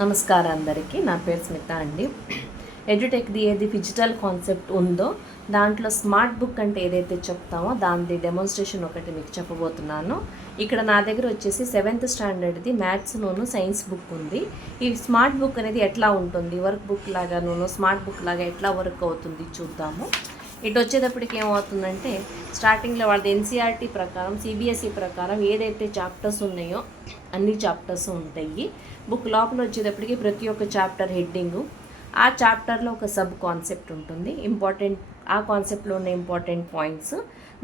నమస్కారం అందరికీ. నా పేరు స్మిత అండి. ఎడ్యుటెక్ది ఏది డిజిటల్ కాన్సెప్ట్ ఉందో దాంట్లో స్మార్ట్ బుక్ అంటే ఏదైతే చెప్తామో దాని డెమోన్స్ట్రేషన్ ఒకటి మీకు చెప్పబోతున్నాను. ఇక్కడ నా దగ్గర వచ్చేసి 7th స్టాండర్డ్ది మ్యాథ్స్లోను సైన్స్ బుక్ ఉంది. ఈ స్మార్ట్ బుక్ అనేది ఎట్లా ఉంటుంది, వర్క్ బుక్ లాగాను స్మార్ట్ బుక్ లాగా ఎట్లా వర్క్ అవుతుంది చూద్దాము. ఇటు వచ్చేటప్పటికి ఏమవుతుందంటే స్టార్టింగ్లో వాళ్ళది ఎన్సీఆర్టీ ప్రకారం సిబిఎస్ఈ ప్రకారం ఏదైతే చాప్టర్స్ ఉన్నాయో అన్ని చాప్టర్స్ ఉంటాయి. బుక్ లోపల వచ్చేటప్పటికి ప్రతి ఒక్క చాప్టర్ హెడ్డింగు, ఆ చాప్టర్లో ఒక సబ్ కాన్సెప్ట్ ఉంటుంది, ఇంపార్టెంట్ ఆ కాన్సెప్ట్లో ఉన్న ఇంపార్టెంట్ పాయింట్స్.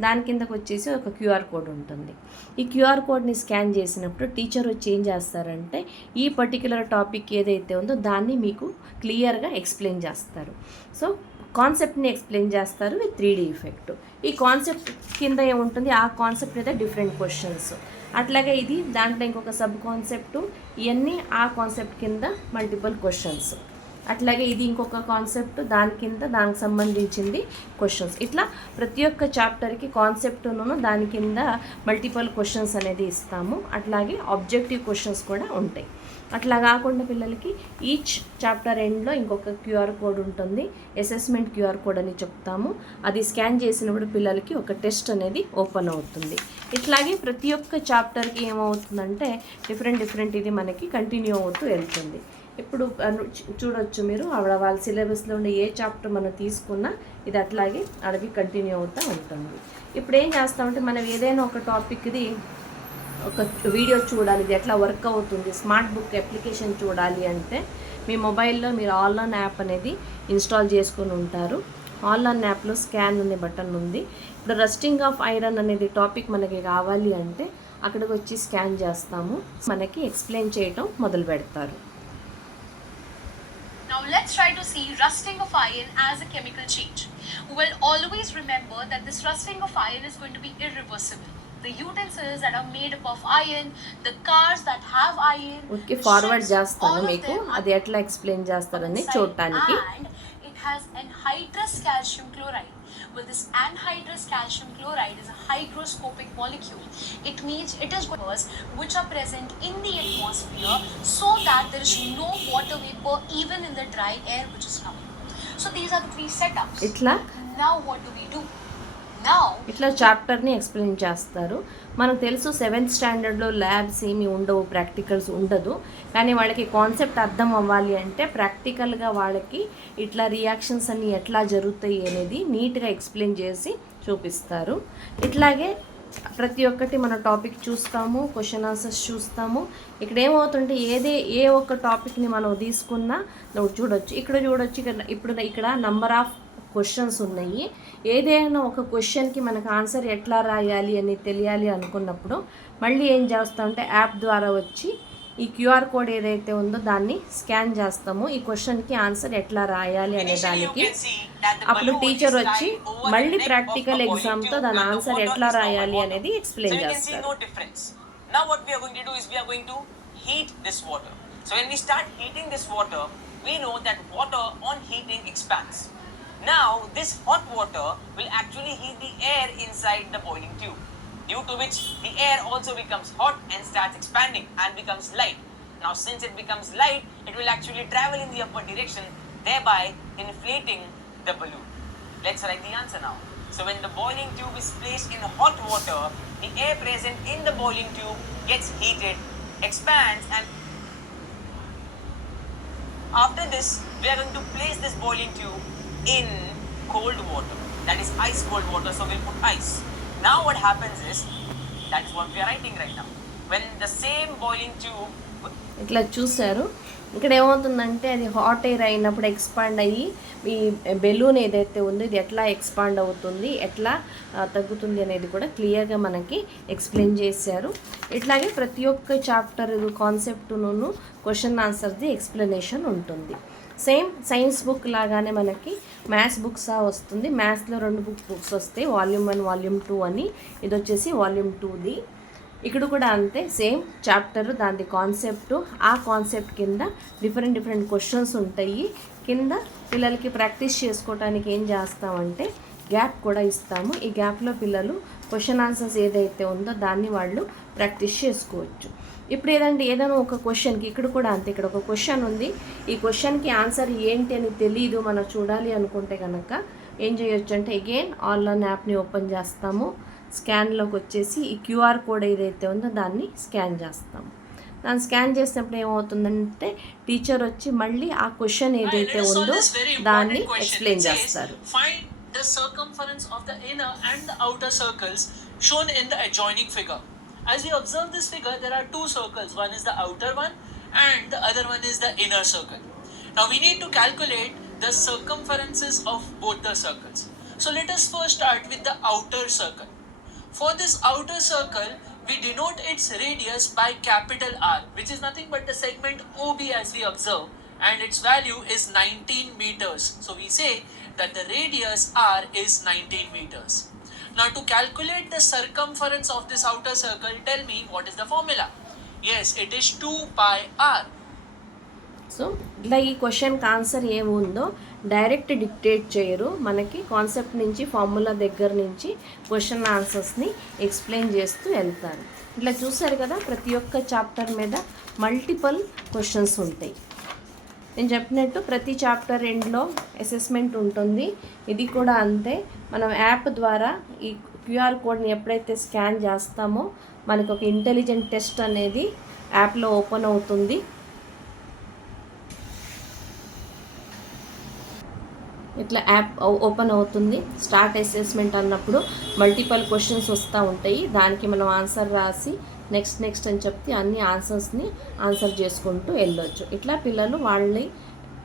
దాని కిందకు వచ్చేసి ఒక క్యూఆర్ కోడ్ ఉంటుంది. ఈ క్యూఆర్ కోడ్ని స్కాన్ చేసినప్పుడు టీచర్ వచ్చి ఏం చేస్తారంటే ఈ పర్టిక్యులర్ టాపిక్ ఏదైతే ఉందో దాన్ని మీకు క్లియర్గా ఎక్స్ప్లెయిన్ చేస్తారు. సో కాన్సెప్ట్ని ఎక్స్ప్లెయిన్ చేస్తారు విత్ 3D ఎఫెక్ట్. ఈ కాన్సెప్ట్ కింద ఏముంటుంది, ఆ కాన్సెప్ట్ అయితే డిఫరెంట్ క్వశ్చన్స్. అట్లాగే ఇది దాంట్లో ఇంకొక సబ్ కాన్సెప్టు, ఇవన్నీ ఆ కాన్సెప్ట్ కింద మల్టిపుల్ క్వశ్చన్స్. అట్లాగే ఇది ఇంకొక కాన్సెప్ట్, దాని కింద దానికి సంబంధించింది క్వశ్చన్స్. ఇట్లా ప్రతి ఒక్క చాప్టర్కి కాన్సెప్ట్ను దాని కింద మల్టిపుల్ క్వశ్చన్స్ అనేది ఇస్తాము. అట్లాగే ఆబ్జెక్టివ్ క్వశ్చన్స్ కూడా ఉంటాయి. అట్లా కాకుండా పిల్లలకి ఈచ్ చాప్టర్ ఎండ్లో ఇంకొక క్యూఆర్ కోడ్ ఉంటుంది, అసెస్మెంట్ క్యూఆర్ కోడ్ అని చెప్తాము. అది స్కాన్ చేసినప్పుడు పిల్లలకి ఒక టెస్ట్ అనేది ఓపెన్ అవుతుంది. ఇట్లాగే ప్రతి ఒక్క చాప్టర్కి ఏమవుతుందంటే డిఫరెంట్ ఇది మనకి కంటిన్యూ అవుతూ వెళ్తుంది. ఇప్పుడు చూడొచ్చు మీరు వాళ్ళ సిలబస్లో ఉండే ఏ చాప్టర్ మనం తీసుకున్నా ఇది అట్లాగే అడిగి కంటిన్యూ అవుతూ ఉంటుంది. ఇప్పుడు ఏం చేస్తామంటే మనం ఏదైనా ఒక టాపిక్ది ఒక వీడియో చూడాలి, ఇది ఎట్లా వర్క్ అవుతుంది, స్మార్ట్ బుక్ అప్లికేషన్ చూడాలి అంటే మీ మొబైల్లో మీరు ఆన్లైన్ యాప్ అనేది ఇన్స్టాల్ చేసుకొని ఉంటారు. ఆన్లైన్ యాప్లో స్కాన్ అనే బటన్ ఉంది. ఇప్పుడు రస్టింగ్ ఆఫ్ ఐరన్ అనేది టాపిక్ మనకి కావాలి అంటే అక్కడికి వచ్చి స్కాన్ చేస్తాము, మనకి ఎక్స్ప్లెయిన్ చేయటం మొదలు పెడతారు. Now let's try to see rusting of iron as a chemical change. We will always remember that this rusting of iron is going to be irreversible. The utensils that are made up of iron, the cars that have iron. Okay, forward చేస్తాను మీకు అది ఎట్లా explain చేస్తారని చూడటానికి. And it has anhydrous calcium chloride. Well, this anhydrous calcium chloride is a hygroscopic molecule. It means it is vapors which are present in the atmosphere so that there is no water vapor even in the dry air which is coming. So these are the three setups. ఇట్లా Now what do we do? ఇట్లా చాప్టర్ని explain చేస్తారు. మనకు తెలుసు 7th స్టాండర్డ్లో labs ఏమి ఉండవు, practicals ఉండదు. కానీ వాళ్ళకి కాన్సెప్ట్ అర్థం అవ్వాలి అంటే ప్రాక్టికల్గా వాళ్ళకి ఇట్లా రియాక్షన్స్ అన్నీ ఎట్లా జరుగుతాయి అనేది నీట్గా ఎక్స్ప్లెయిన్ చేసి చూపిస్తారు. ఇట్లాగే ప్రతి ఒక్కటి మన టాపిక్ చూస్తాము, క్వశ్చన్ ఆన్సర్స్ చూస్తాము. ఇక్కడ ఏమవుతుంటే ఏ ఒక్క టాపిక్ని మనం తీసుకున్నా చూడొచ్చు. ఇక్కడ నంబర్ ఆఫ్ క్వశ్చన్స్ ఉన్నాయి. ఏదైనా ఒక క్వశ్చన్కి మనకు ఆన్సర్ ఎట్లా రాయాలి అని తెలియాలి అనుకున్నప్పుడు మళ్ళీ ఏం చేస్తామంటే యాప్ ద్వారా వచ్చి ఈ క్యూఆర్ కోడ్ ఏదైతే ఉందో దాన్ని స్కాన్ చేస్తాము. ఈ క్వశ్చన్కి ఆన్సర్ ఎట్లా రాయాలి అనే దానికి అప్పుడు టీచర్ వచ్చి మళ్ళీ ప్రాక్టికల్ ఎగ్జామ్తో దాని ఆన్సర్ ఎట్లా రాయాలి అనేది ఎక్స్ప్లెయిన్ చేస్తారు. Now what we are going to do is we are going to heat this water. So when we start heating this water, we know that water on heating expands. Now this hot water will actually heat the air inside the boiling tube, due to which the air also becomes hot and starts expanding and becomes light. Now since it becomes light, it will actually travel in the upward direction, thereby inflating the balloon. Let's write the answer now. So when the boiling tube is placed in hot water, the air present in the boiling tube gets heated, expands, and after this we are going to place this boiling tube in cold water, that is ice cold water. So we'll put ice. Now what happens is, that is what we are writing right now. When the same boiling tube ఇట్లా చూసారు. ఇక్కడ ఏమవుతుందంటే అది hot air అయినప్పుడు expand అయ్యి ఈ balloon ఏదైతే ఉందో ఇది ఎట్లా ఎక్స్పాండ్ అవుతుంది, ఎట్లా తగ్గుతుంది అనేది కూడా క్లియర్గా మనకి ఎక్స్ప్లెయిన్ చేశారు. ఇట్లాగే ప్రతి ఒక్క చాప్టర్ కాన్సెప్ట్ను క్వశ్చన్ ఆన్సర్ది ఎక్స్ప్లెనేషన్ ఉంటుంది. సేమ్ సైన్స్ బుక్ లాగానే మనకి మ్యాథ్స్ బుక్స్ వస్తుంది. మ్యాథ్స్లో 2 బుక్స్ వస్తాయి, వాల్యూమ్ 1 వాల్యూమ్ 2 అని. ఇది వచ్చేసి వాల్యూమ్ 2ది. ఇక్కడ కూడా అంతే, సేమ్ చాప్టర్ దాని కాన్సెప్ట్, ఆ కాన్సెప్ట్ కింద డిఫరెంట్ క్వశ్చన్స్ ఉంటాయి. కింద పిల్లలకి ప్రాక్టీస్ చేసుకోవడానికి ఏం చేస్తామంటే గ్యాప్ కూడా ఇస్తాము. ఈ గ్యాప్లో పిల్లలు క్వశ్చన్ ఆన్సర్స్ ఏదైతే ఉందో దాన్ని వాళ్ళు ప్రాక్టీస్ చేసుకోవచ్చు. ఇప్పుడు ఏదైనా ఒక క్వశ్చన్కి ఇక్కడ కూడా అంతే, ఇక్కడ ఒక క్వశ్చన్ ఉంది, ఈ క్వశ్చన్కి ఆన్సర్ ఏంటి అని తెలియదు మనం చూడాలి అనుకుంటే కనుక ఏం చేయొచ్చు అంటే అగైన్ ఆన్లైన్ యాప్ని ఓపెన్ చేస్తాము. స్కాన్లోకి వచ్చేసి ఈ క్యూఆర్ కోడ్ ఏదైతే ఉందో దాన్ని స్కాన్ చేస్తాము. దాన్ని స్కాన్ చేసినప్పుడు ఏమవుతుందంటే టీచర్ వచ్చి మళ్ళీ ఆ క్వశ్చన్ ఏదైతే ఉందో దాన్ని ఎక్స్ప్లెయిన్ చేస్తారు. Find the circumference of the inner and the outer circles shown in the adjoining figure. As you observe this figure, there are two circles. One is the outer one and the other one is the inner circle. Now we need to calculate the circumferences of both the circles. So let us first start with the outer circle. For this outer circle, we denote its radius by capital R, which is nothing but the segment OB as we observe, and its value is 19 meters. So we say that the radius R is 19 meters. Now to calculate the circumference of this outer circle, tell me what is the formula? Yes, it is 2 pi R. So ఇట్లా ఈ క్వశ్చన్కి answer ఏముందో direct dictate చేయరు, మనకి concept నుంచి formula దగ్గర నుంచి question ఆన్సర్స్ని explain చేస్తూ వెళ్తారు. ఇట్లా చూసారు కదా, ప్రతి ఒక్క చాప్టర్ మీద మల్టిపుల్ క్వశ్చన్స్ ఉంటాయి. నేను చెప్పినట్టు ప్రతి చాప్టర్ ఎండ్లో అసెస్మెంట్ ఉంటుంది. ఇది కూడా అంతే. మనం యాప్ ద్వారా ఈ క్యూఆర్ కోడ్ని ఎప్పుడైతే స్కాన్ చేస్తామో మనకు ఒక ఇంటెలిజెంట్ టెస్ట్ అనేది యాప్లో ఓపెన్ అవుతుంది. ఇట్లా యాప్ ఓపెన్ అవుతుంది. స్టార్ట్ అసెస్మెంట్ అన్నప్పుడు మల్టిపుల్ క్వశ్చన్స్ వస్తూ ఉంటాయి. దానికి మనం ఆన్సర్ రాసి నెక్స్ట్ అని చెప్తే అన్ని ఆన్సర్స్ని ఆన్సర్ చేసుకుంటూ వెళ్ళొచ్చు. ఇట్లా పిల్లలు వాళ్ళని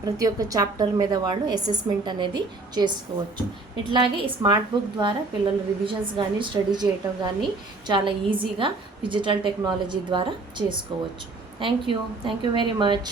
ప్రతి ఒక్క చాప్టర్ మీద వాళ్ళు అసెస్మెంట్ అనేది చేసుకోవచ్చు. ఇట్లాగే ఈ స్మార్ట్ బుక్ ద్వారా పిల్లలు రివిజన్స్ కానీ స్టడీ చేయటం కానీ చాలా ఈజీగా డిజిటల్ టెక్నాలజీ ద్వారా చేసుకోవచ్చు. Thank you very much.